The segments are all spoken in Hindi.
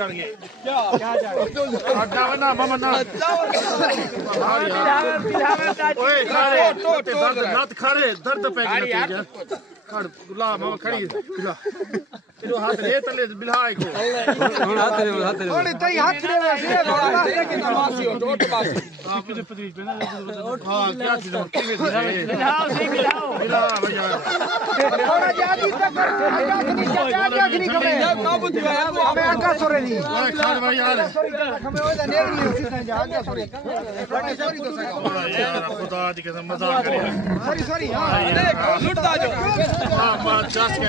चढ़ गए क्या चढ़ ना मामा ना ओए दर्द खड़े दर्द पे गया खड़ ला मामा खड़ी ला तेरे हाथ ले तले बिल्हाई को हाथ रे ओए तई हाथ रे वैसे लेकिन मासी हो टोट मासी हां पीछे पतरी पे ना हां क्या चीज बिल्हाओ सही बिल्हाओ बिल्हा भैया थोड़ा ज्यादा तक आगा नहीं कमे काबू दिया हमें आगा सोरे नहीं खान भाई यार हमें ओदा नेड़ नहीं उसी तरह आगा सोरे सॉरी तो सका यार खुदा दी कसम मजाक करे सॉरी हां लुटता जो हां बात चास के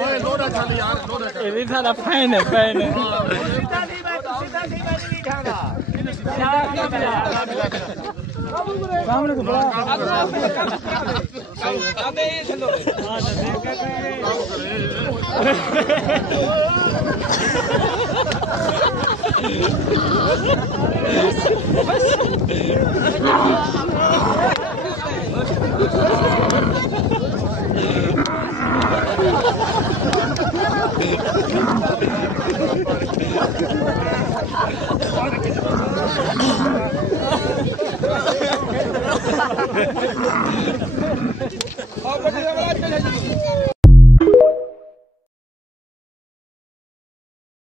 ओए लोड़ा चल यार लोड़ा चल ये साला फैन है सीधा नहीं खाना सामने को बड़ा आते ये चलो हां बस